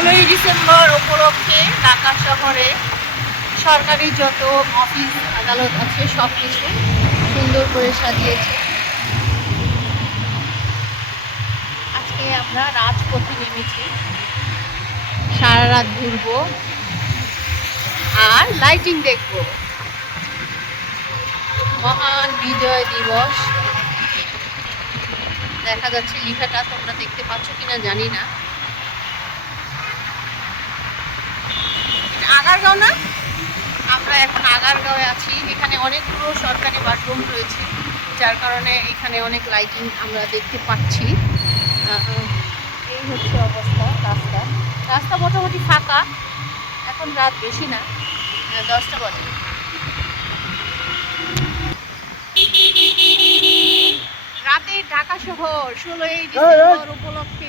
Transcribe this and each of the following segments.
16ই December উপলক্ষে ঢাকা শহরে সরকারি যত অফিস আদালত আছে সব কিছু সুন্দর করে সাজিয়েছে। আজকে আমরা রাজপথে নেমেছি, সারা রাত ঘুরবো আর লাইটিং দেখবো। মহান বিজয় দিবস দেখা যাচ্ছে, লিখাটা তোমরা দেখতে পাচ্ছ কিনা জানি না। আগারগাঁও না, আমরা এখন আগারগাঁওয়ে আছি। এখানে অনেকগুলো সরকারি বাথরুম রয়েছে, যার কারণে এখানে অনেক লাইটিং আমরা দেখতে পাচ্ছি। এই হচ্ছে অবস্থা। রাস্তা মোটামুটি ফাঁকা, এখন রাত বেশি না, 10টা বাজে। রাতে ঢাকা শহর 16ই ডিসেম্বর উপলক্ষে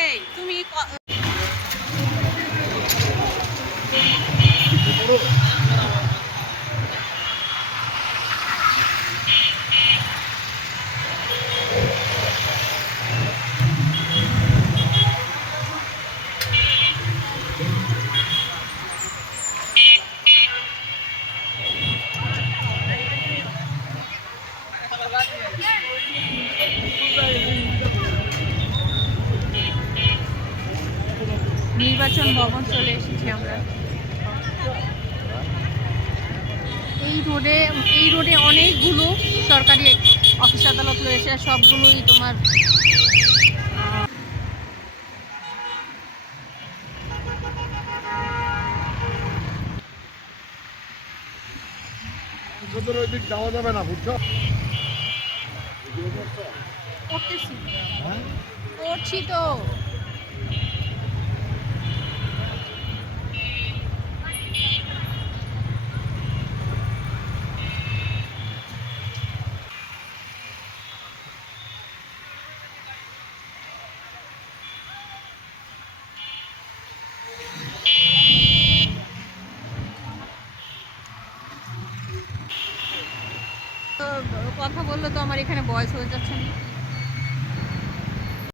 এই তুমি নির্বাচন ভবন চলে এসেছি আমরা। এই রোডে অনেকগুলো সরকারি অফিস আদালত রয়েছে, সবগুলোই তোমার যাওয়া যাবে না, বুঝছো? করছি তো। কথা বললে তো আমার এখানে বয়স হয়ে যাচ্ছে না।